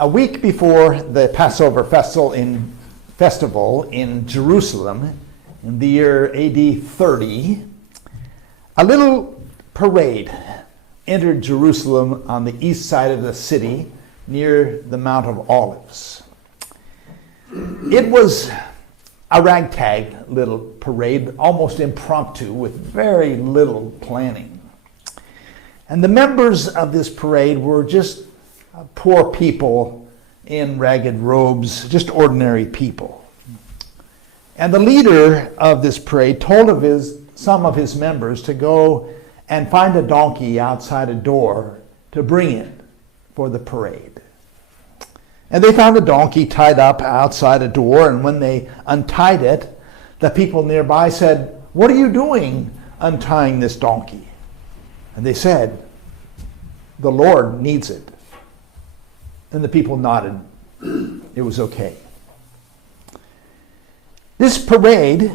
A week before the Passover festival in Jerusalem, in the year AD 30, a little parade entered Jerusalem on the east side of the city near the Mount of Olives. It was a ragtag little parade, almost impromptu, with very little planning. And the members of this parade were just poor people in ragged robes, just ordinary people. And the leader of this parade told some of his members to go and find a donkey outside a door to bring it for the parade. And they found a donkey tied up outside a door, and when they untied it, the people nearby said, "What are you doing untying this donkey?" And they said, "The Lord needs it." And the people nodded. It was okay. This parade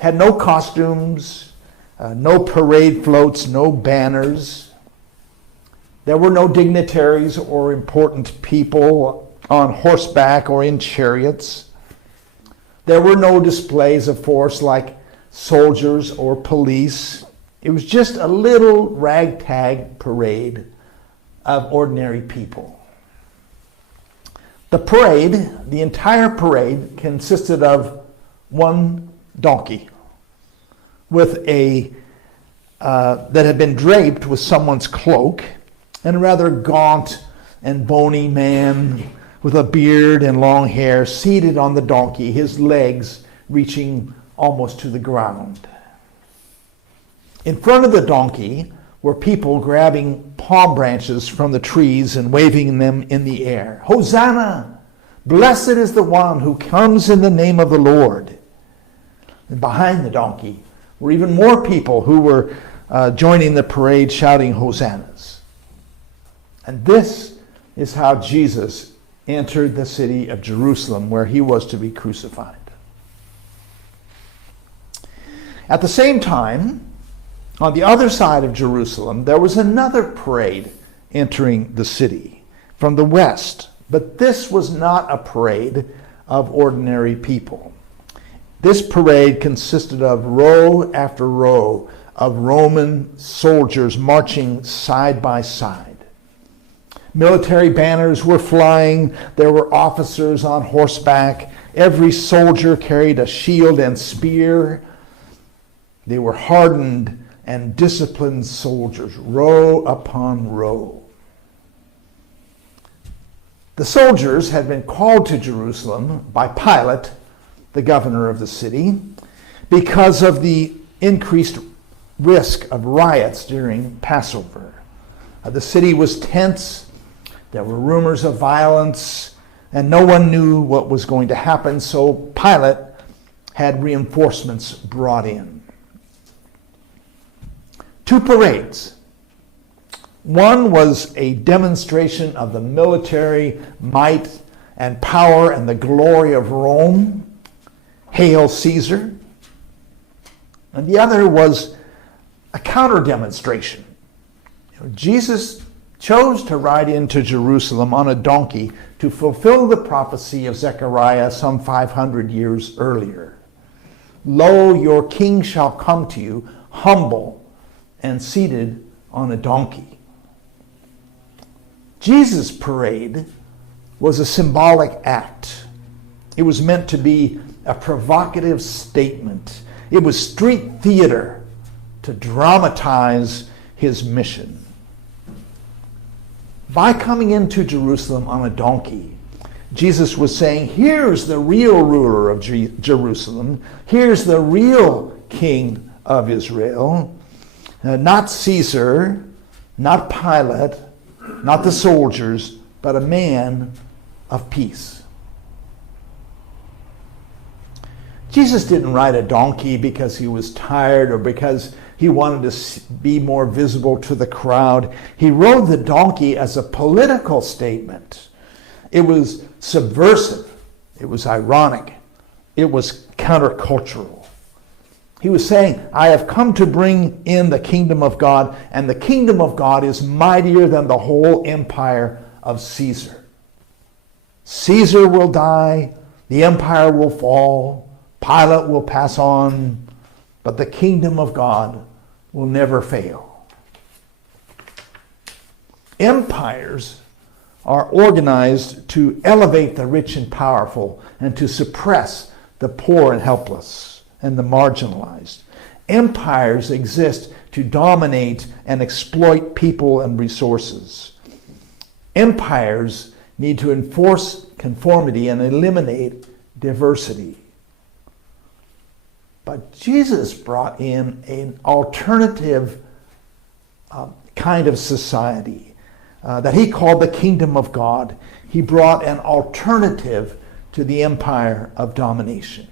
had no costumes, no parade floats, no banners. There were no dignitaries or important people on horseback or in chariots. There were no displays of force like soldiers or police. It was just a little ragtag parade of ordinary people. The parade, the entire parade, consisted of one donkey with that had been draped with someone's cloak, and a rather gaunt and bony man with a beard and long hair seated on the donkey, his legs reaching almost to the ground. In front of the donkey were people grabbing palm branches from the trees and waving them in the air. "Hosanna! Blessed is the one who comes in the name of the Lord." And behind the donkey were even more people who were joining the parade shouting hosannas. And this is how Jesus entered the city of Jerusalem, where he was to be crucified. At the same time, on the other side of Jerusalem, there was another parade entering the city from the west. But this was not a parade of ordinary people. This parade consisted of row after row of Roman soldiers marching side by side. Military banners were flying. There were officers on horseback. Every soldier carried a shield and spear. They were hardened and disciplined soldiers, row upon row. The soldiers had been called to Jerusalem by Pilate, the governor of the city, because of the increased risk of riots during Passover. The city was tense. There were rumors of violence, and no one knew what was going to happen, so Pilate had reinforcements brought in. Two parades. One was a demonstration of the military might and power and the glory of Rome. Hail Caesar. And the other was a counter-demonstration. Jesus chose to ride into Jerusalem on a donkey to fulfill the prophecy of Zechariah some 500 years earlier. "Lo, your king shall come to you, humble and seated on a donkey." Jesus' parade was a symbolic act. It was meant to be a provocative statement. It was street theater to dramatize his mission. By coming into Jerusalem on a donkey, Jesus was saying, here's the real ruler of Jerusalem. Here's the real king of Israel. Not Caesar, not Pilate, not the soldiers, but a man of peace. Jesus didn't ride a donkey because he was tired or because he wanted to be more visible to the crowd. He rode the donkey as a political statement. It was subversive. It was ironic. It was countercultural. He was saying, I have come to bring in the kingdom of God, and the kingdom of God is mightier than the whole empire of Caesar. Caesar will die, the empire will fall, Pilate will pass on, but the kingdom of God will never fail. Empires are organized to elevate the rich and powerful and to suppress the poor and helpless and the marginalized. Empires exist to dominate and exploit people and resources. Empires need to enforce conformity and eliminate diversity. But Jesus brought in an alternative kind of society that he called the kingdom of God. He brought an alternative to the empire of domination.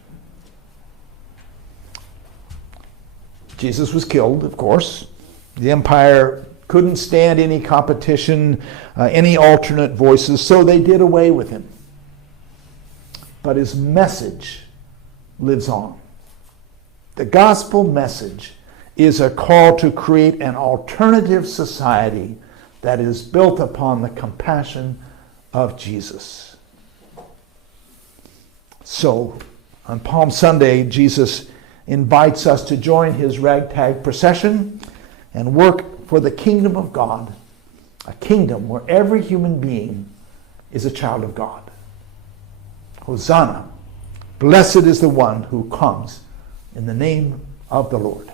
Jesus was killed, of course. The empire couldn't stand any competition, any alternate voices, so they did away with him. But his message lives on. The gospel message is a call to create an alternative society that is built upon the compassion of Jesus. So, on Palm Sunday, Jesus invites us to join his ragtag procession and work for the kingdom of God, a kingdom where every human being is a child of God. Hosanna, blessed is the one who comes in the name of the Lord.